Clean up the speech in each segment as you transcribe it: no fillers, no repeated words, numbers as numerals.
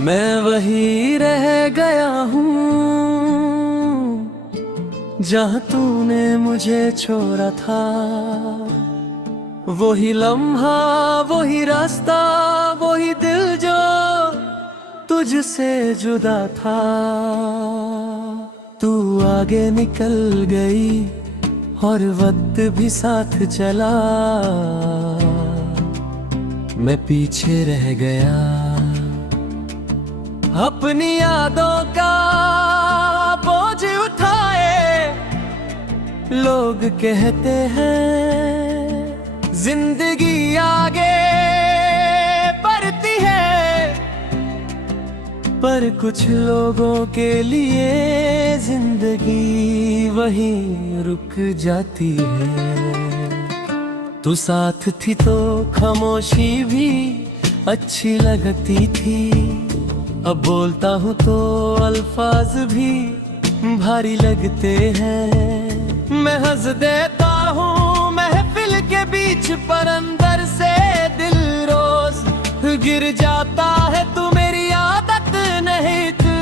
मैं वही रह गया हूँ जहाँ तूने मुझे छोड़ा था। वही लम्हा, वही रास्ता, वही दिल जो तुझसे जुदा था। तू आगे निकल गई और वक्त भी साथ चला, मैं पीछे रह गया। अपनी यादों का बोझ उठाए लोग कहते हैं जिंदगी आगे बढ़ती है, पर कुछ लोगों के लिए जिंदगी वहीं रुक जाती है। तू साथ थी तो खामोशी भी अच्छी लगती थी, अब बोलता हूँ तो अल्फाज भी भारी लगते हैं। मैं हंस देता हूँ महफिल के बीच, पर अंदर से दिल रोज गिर जाता है। तू मेरी आदत नहीं थी,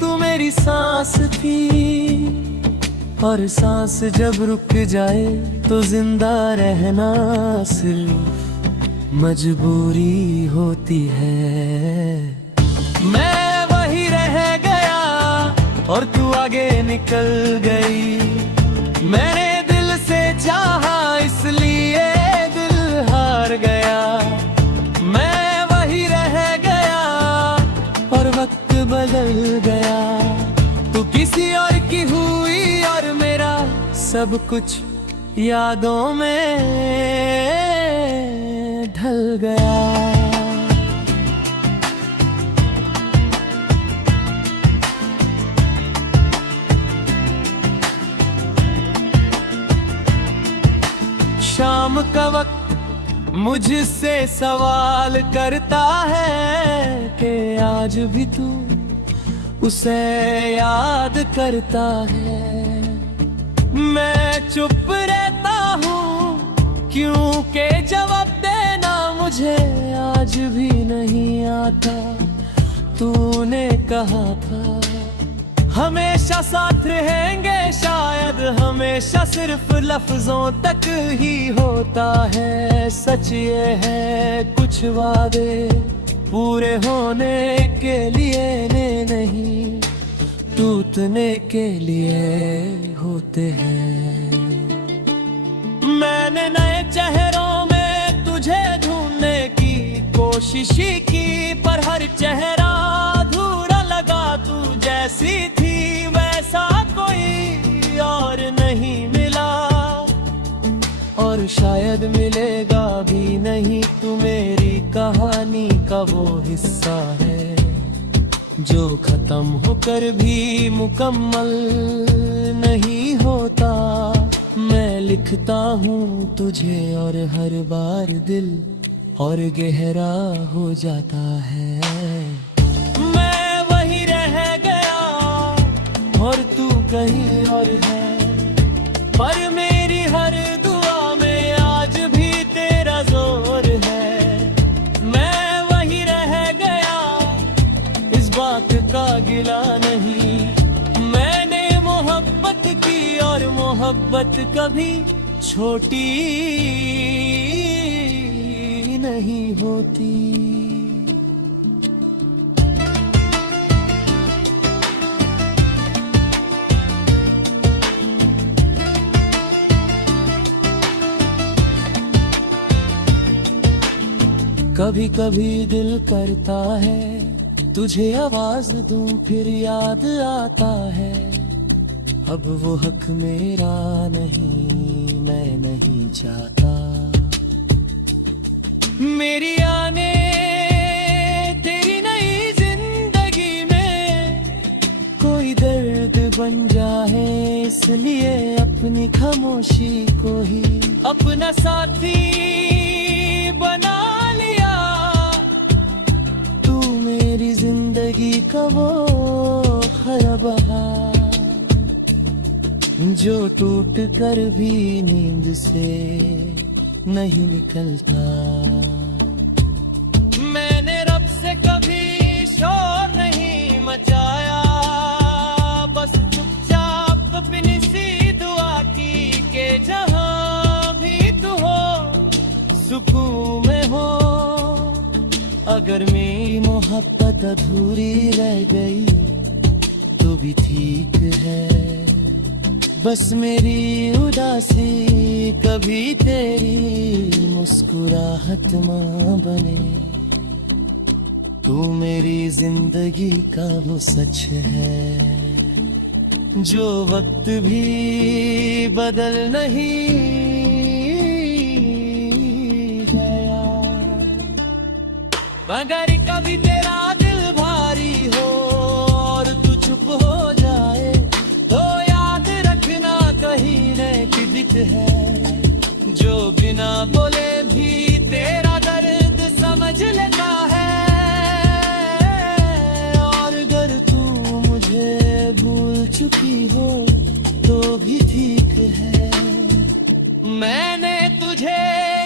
तू मेरी सांस थी, और सांस जब रुक जाए तो जिंदा रहना सिर्फ मजबूरी होती है। मैं वही रह गया और तू आगे निकल गई। मैंने दिल से चाहा इसलिए दिल हार गया। मैं वही रह गया और वक्त बदल गया। तू किसी और की हुई और मेरा सब कुछ यादों में ढल गया। शाम का वक्त मुझसे सवाल करता है कि आज भी तू उसे याद करता है। मैं चुप रहता हूँ क्योंकि जवाब देना मुझे आज भी नहीं आता। तूने कहा था हमेशा साथ रहेंगे, शायद हमेशा सिर्फ लफ्जों तक ही होता है। सच ये है कुछ वादे पूरे होने के लिए नहीं, टूटने के लिए होते हैं। मैंने नए चेहरों में तुझे ढूंढने की कोशिश की, पर हर चेहरा अधूरा लगा। तू जैसी थी वैसा कोई और नहीं मिला, और शायद मिलेगा भी नहीं। तू मेरी कहानी का वो हिस्सा है जो खत्म होकर भी मुकम्मल नहीं होता। मैं लिखता हूँ तुझे और हर बार दिल और गहरा हो जाता है। मैं वही रह गया और तू कहीं और है, पर मेरी हर दुआ में आज भी तेरा जोर है। मैं वही रह गया, इस बात का गिला नहीं। मैंने मोहब्बत की और मोहब्बत कभी छोटी नहीं होती। कभी कभी दिल करता है तुझे आवाज दूं, फिर याद आता है अब वो हक मेरा नहीं, मैं नहीं चाहता। मेरी आने तेरी नई जिंदगी में कोई दर्द बन जाए, इसलिए अपनी खामोशी को ही अपना साथी बना लिया। तू मेरी जिंदगी का वो खरबहा जो टूट कर भी नींद से नहीं निकलता। मैंने रब अगर मेरी मोहब्बत अधूरी रह गई तो भी ठीक है, बस मेरी उदासी कभी तेरी मुस्कुराहट मां बने। तू मेरी जिंदगी का वो सच है जो वक्त भी बदल नहीं गया। मगर कभी तेरा दिल भारी हो और तू चुप हो जाए तो याद रखना कहीं न दिख है जो बिना बोले भी तेरा दर्द समझ लेता है। चुकी हो तो भी ठीक है, मैंने तुझे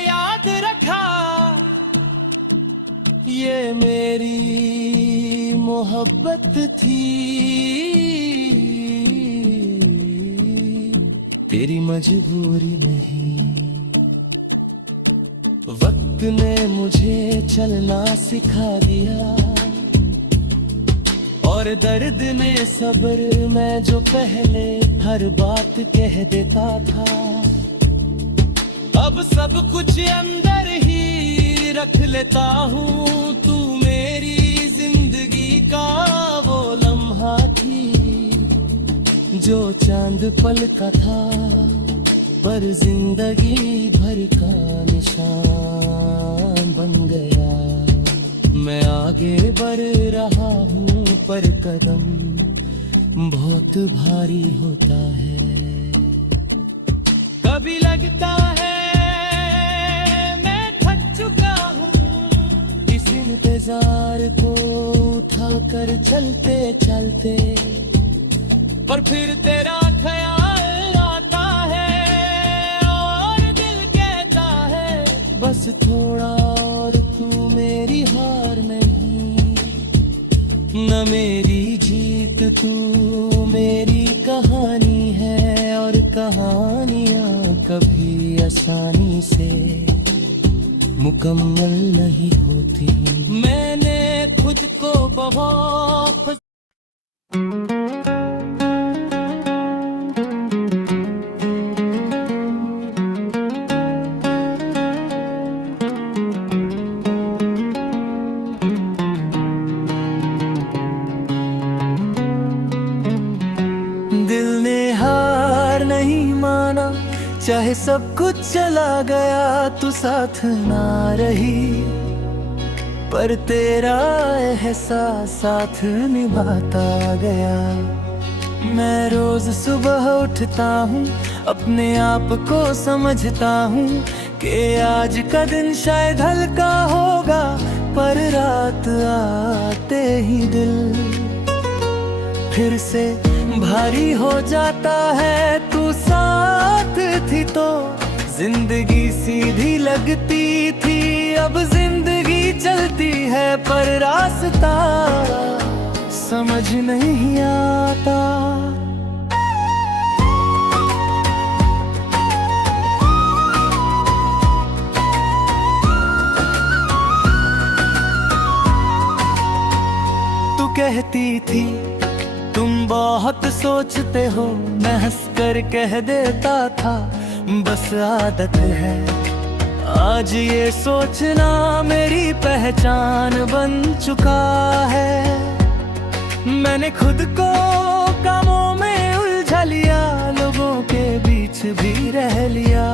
याद रखा, ये मेरी मोहब्बत थी, तेरी मजबूरी नहीं। वक्त ने मुझे चलना सिखा दिया और दर्द में सब्र मैं जो पहले हर बात कह देता था, अब सब कुछ अंदर ही रख लेता हूँ। तू मेरी जिंदगी का वो लम्हा थी जो चांद पल का था पर जिंदगी भर का निशान बन गया। मैं आगे बढ़ रहा हूँ पर कदम बहुत भारी होता है। कभी लगता है मैं थक चुका हूँ इस इंतजार को उठा कर चलते चलते, पर फिर तेरा ख्याल आता है और दिल कहता है बस थोड़ा और तू मेरी हार नहीं। न मेरी जीत तू मेरी कहानी है और कहानियाँ कभी आसानी से मुकम्मल नहीं होती। मैंने खुद को बहुत चाहे सब कुछ चला गया तू साथ ना रही, पर तेरा एहसास साथ निभाता गया। मैं रोज सुबह उठता हूँ अपने आप को समझता हूँ कि आज का दिन शायद हल्का होगा, पर रात आते ही दिल फिर से भारी हो जाता है। तू साथ थी तो जिंदगी सीधी लगती थी, अब जिंदगी चलती है पर रास्ता समझ नहीं आता। तू कहती थी तुम बहुत सोचते हो, मैं हंस कर कह देता था बस आदत है। आज ये सोचना मेरी पहचान बन चुका है। मैंने खुद को कामों में उलझा लिया, लोगों के बीच भी रह लिया,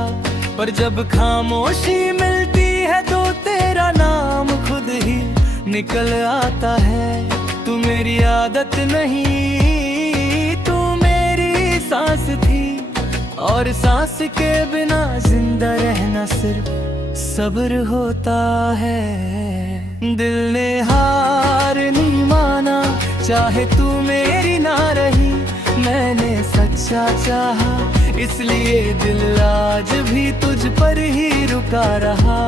पर जब खामोशी मिलती है तो तेरा नाम खुद ही निकल आता है। तू मेरी आदत नहीं, तू मेरी सांस थी, और सांस के बिना जिंदा रहना सिर्फ सब्र होता है। दिल ने हार नहीं माना, चाहे तू मेरी ना रही, मैंने सच्चा चाहा, इसलिए दिल आज भी तुझ पर ही रुका रहा।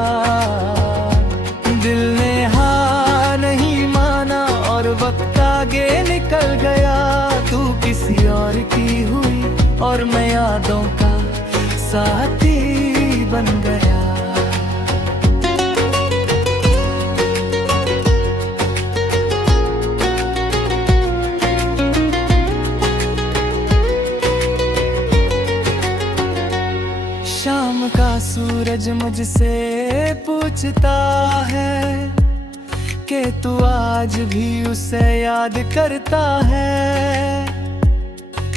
दिल ने हार नहीं माना और वक्त आगे निकल गया, तू किसी और की हुई और मैं यादों का साथी बन गया। सूरज मुझसे पूछता है कि तू आज भी उसे याद करता है।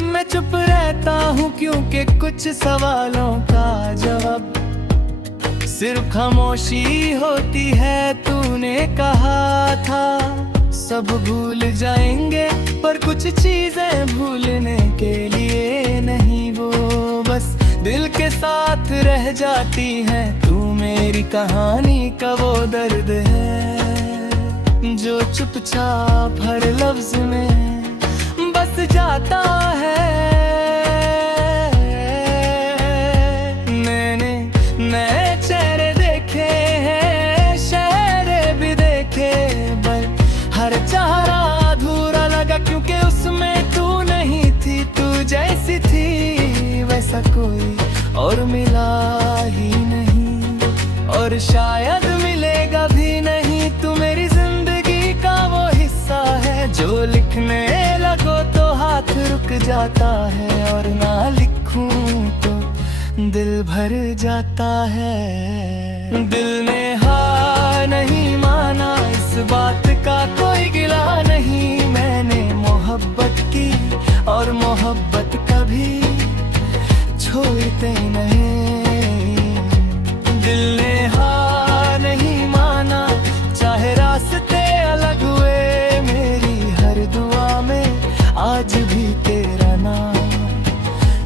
मैं चुप रहता हूँ क्योंकि कुछ सवालों का जवाब सिर्फ खामोशी होती है। तूने कहा था सब भूल जाएंगे, पर कुछ चीजें भूलने के लिए नहीं, वो बस दिल के साथ रह जाती हैं। तू मेरी कहानी का वो दर्द है जो चुपचाप हर लफ्ज में बस जाता है। मैंने नए चेहरे देखे हैं, शहर भी देखे, पर हर चेहरा अधूरा लगा क्योंकि उसमें तू नहीं थी। तू जैसी थी वैसा कोई और मिला ही नहीं, और शायद मिलेगा भी नहीं। तू मेरी जिंदगी का वो हिस्सा है जो लिखने लगो तो हाथ रुक जाता है, और ना लिखूं तो दिल भर जाता है। दिल ने हार नहीं माना, इस बात का कोई गिला नहीं। मैंने मोहब्बत की और मोहब्बत कभी छोड़ते नहीं। दिल ने हार नहीं माना, चाहे रास्ते अलग हुए, मेरी हर दुआ में आज भी तेरा नाम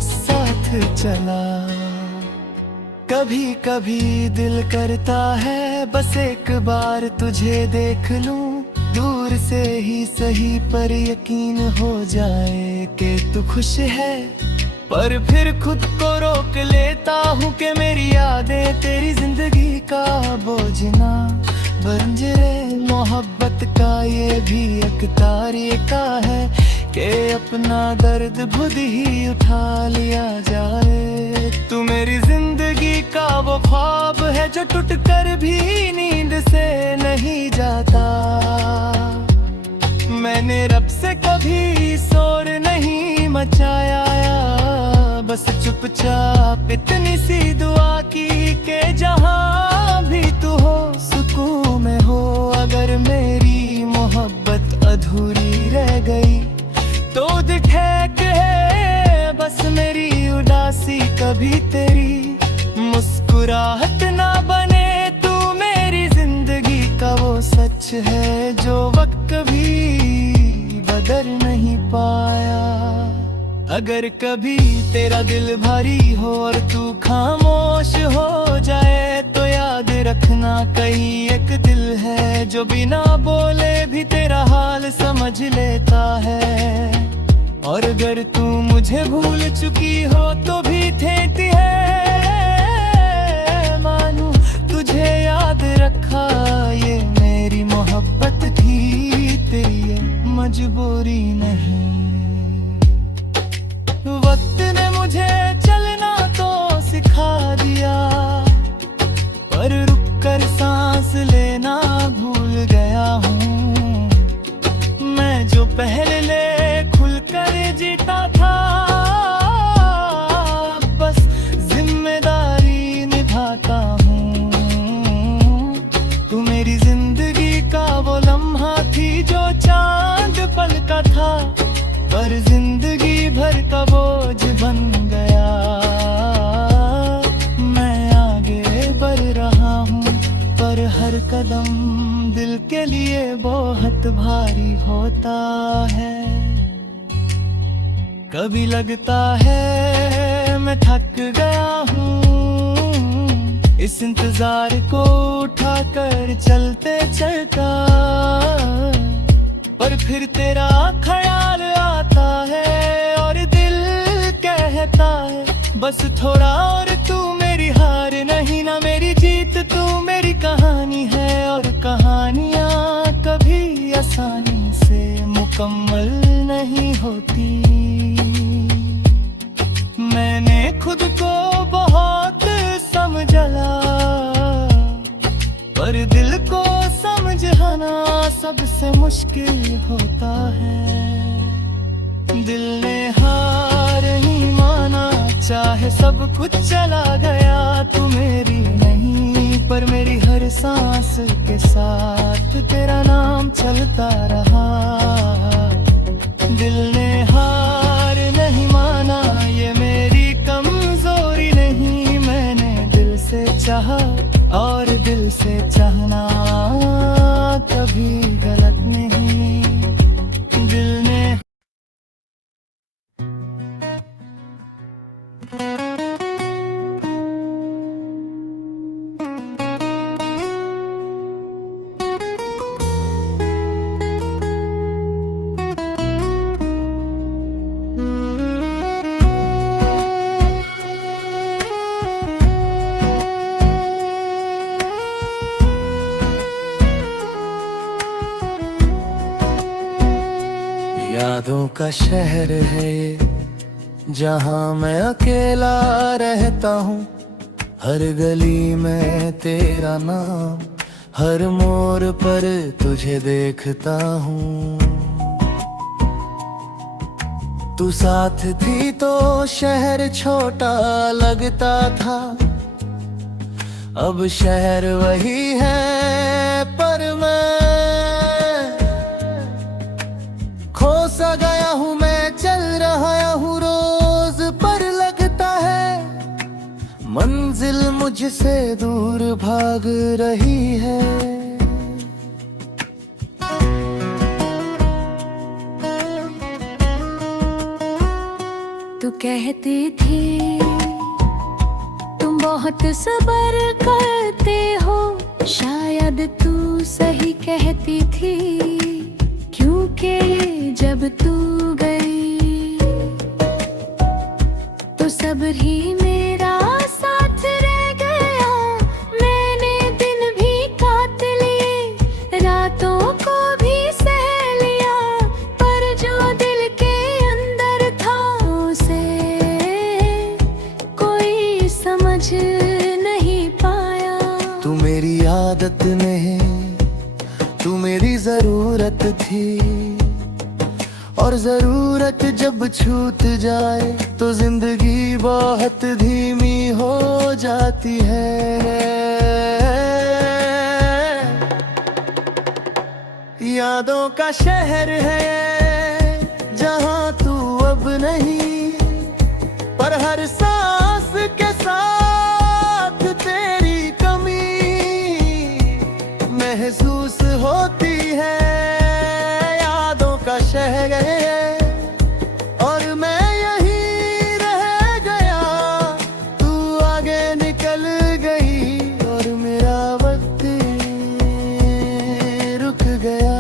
साथ चला। कभी कभी दिल करता है बस एक बार तुझे देख लूं, दूर से ही सही पर यकीन हो जाए कि तू खुश है। पर फिर खुद को रोक लेता हूँ कि मेरी यादें तेरी जिंदगी का बोझ ना बन जाए। मोहब्बत का ये भी एक तरीका है कि अपना दर्द खुद ही उठा लिया जाए। तू मेरी जिंदगी का वो ख्वाब है जो टूट कर भी नींद से नहीं जाता। मैंने रब से कभी शोर नहीं मचाया, बस चुपचाप इतनी सी दुआ की कि जहाँ भी तू हो सुकून में हो। अगर मेरी मोहब्बत अधूरी रह गई तो ठेक है बस मेरी उदासी, कभी तेरी मुस्कुराहट ना बने। तू मेरी जिंदगी का वो सच है जो वक्त भी बदल नहीं पाया। अगर कभी तेरा दिल भारी हो और तू खामोश हो जाए तो याद रखना कहीं एक दिल है जो बिना बोले भी तेरा हाल समझ लेता है। और अगर तू मुझे भूल चुकी हो तो भी ठेठी है, मानू तुझे याद रखा ये मेरी मोहब्बत थी, तेरी मजबूरी नहीं। वक्त ने मुझे चलना तो सिखा दिया, पर रुक कर सांस लेना भूल गया हूँ। मैं जो पहले खुलकर जीता था बस जिम्मेदारी निभाता हूँ। तू मेरी जिंदगी का वो लम्हा थी जो चांद पल का था, पर जिंदगी भर का बोझ बन गया। मैं आगे बढ़ रहा हूँ पर हर कदम दिल के लिए बहुत भारी होता है। कभी लगता है मैं थक गया हूँ इस इंतजार को उठाकर चलते चलता, पर फिर तेरा ख्याल आता है और दिल कहता है बस थोड़ा और। तू मेरी हार नहीं ना मेरी जीत, तू मेरी कहानी है और कहानियाँ कभी आसानी से मुकम्मल नहीं होती। मैंने खुद को बहुत समझला, पर दिल को समझाना सबसे मुश्किल होता है। दिल ने हार नहीं माना, चाहे सब कुछ चला गया, तू मेरी नहीं। सांस के साथ तेरा नाम चलता रहा। दिल ने हार नहीं माना, ये मेरी कमजोरी नहीं। मैंने दिल से चाहा और दिल से चाहना कभी गलत नहीं। दिल ने यादों का शहर है ये, जहाँ मैं अकेला रहता हूँ। हर गली में तेरा नाम, हर मोड़ पर तुझे देखता हूँ। तू साथ थी तो शहर छोटा लगता था। अब शहर वही है पर मैं खो सा गया हूँ। मैं चल रहा हूँ रोज पर लगता है मंजिल मुझसे दूर भाग रही है। तू कहती थी तुम बहुत सब्र करते हो, शायद तू सही कहती थी। क्योंकि जब तू गई तो सब्र ही मेरा साथ रह गया। मैंने दिन भी काट लिए, रातों को भी सह लिया, पर जो दिल के अंदर था उसे कोई समझ नहीं पाया। तू मेरी आदत नहीं, तू मेरी जरूरत थी। और जरूरत जब छूट जाए तो जिंदगी बहुत धीमी हो जाती है। यादों का शहर है जहाँ तू अब नहीं, पर हर सांस के साथ तेरी कमी महसूस होती है। यादों का शहर है और मैं यहीं रह गया। तू आगे निकल गई और मेरा वक्त रुक गया।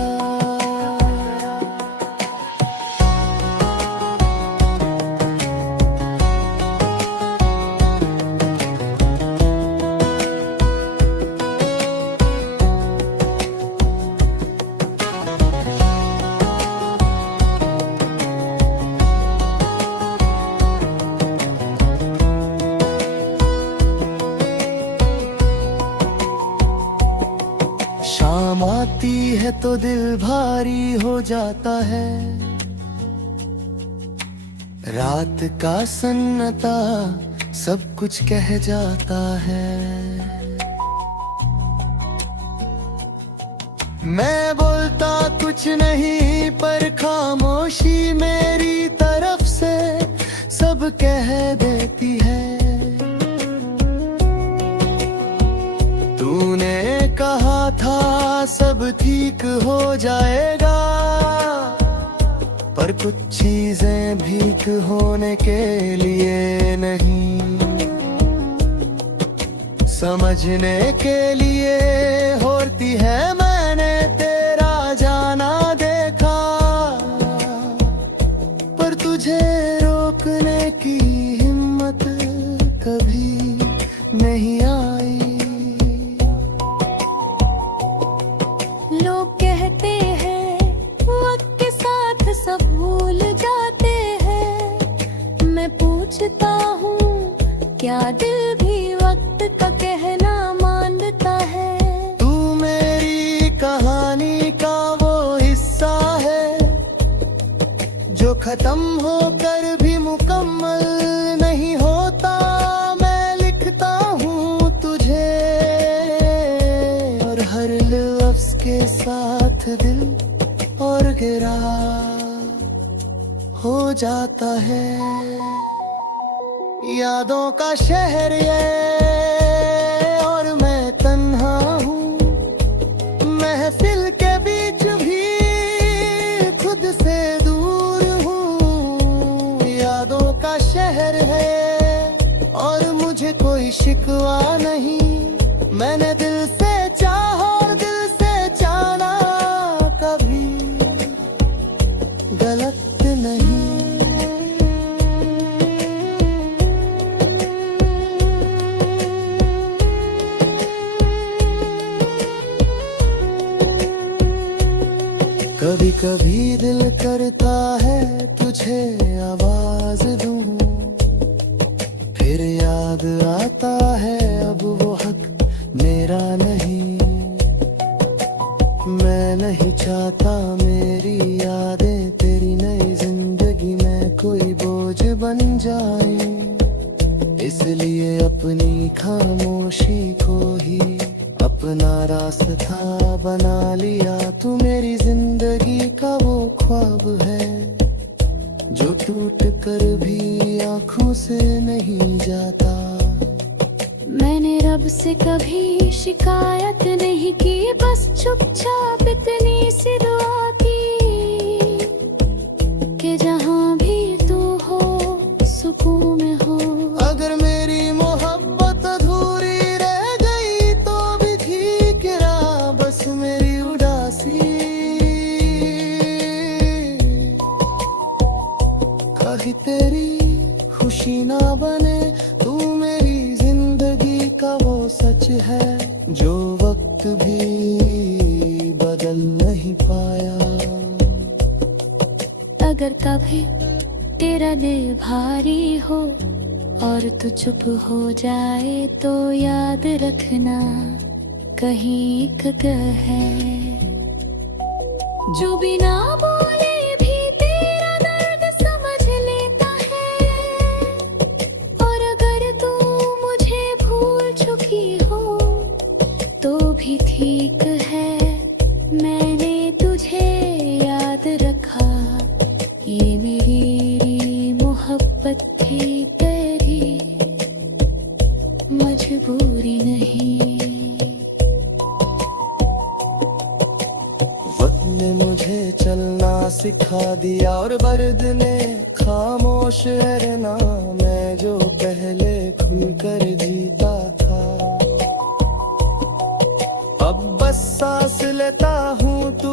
शाम आती है तो दिल भारी हो जाता है। रात का सन्नाटा सब कुछ कह जाता है। मैं बोलता कुछ नहीं पर खामोशी मेरी तरफ से सब कह देती है। तूने कहा था सब ठीक हो जाएगा, पर कुछ चीजें भीख होने के लिए नहीं, समझने के लिए होती है। मैंने तेरा जाना देखा, पर तुझे रोकने की हिम्मत कभी नहीं आई। लोग कहते हैं वक्त के साथ सब भूल जाते हैं। मैं पूछता हूँ क्या दिल भी वक्त का कहना मानता है? तू मेरी कहानी का वो हिस्सा है जो खत्म होकर भी मुकम्मल नहीं होता। मैं लिखता हूँ तुझे जाता है। यादों का शहर ये और मैं तन्हा हूँ, महफिल के बीच भी खुद से दूर हूँ। यादों का शहर है और मुझे कोई शिकवा नहीं, मैंने दिल से चाहा और दिल से जाना, कभी गलत नहीं। कभी कभी दिल करता है तुझे आवाज दूं, फिर याद आता है अब वो हक मेरा नहीं। मैं नहीं चाहता मेरी यादें तेरी नई जिंदगी में कोई बोझ बन जाए, इसलिए अपनी खामोशी को ही अपना रास्ता बना लिया। तू मेरी जिंदगी का वो ख्वाब है जो टूट कर भी आंखों से नहीं जाता। मैंने रब से कभी शिकायत नहीं की, बस चुपचाप इतनी सी दुआ की कि जहाँ भी तू हो सुकून में हो। अगर मेरी मोहब्बत अधूरी रह गई तो भी ठीक रहा, बस मेरी उदासी कहीं तेरी खुशी ना बने। तू मेरी जिंदगी का वो सच है जो वक्त भी बदल नहीं पाया। अगर कभी तेरा दिल भारी हो और तू चुप हो जाए तो याद रखना कहीं एक है जो बिना बोले भी तेरा दर्द समझ लेता है। और अगर तू मुझे भूल चुकी हो तो भी ठीक है, मैंने तुझे याद रखा। ये मेरी मोहब्बत थी तेरी मजबूरी नहीं। वक्त ने मुझे चलना सिखा दिया और बर्द ने खामोश रहना, मैं जो पहले खुलकर जीता था अब बस सांस लेता हूँ। तू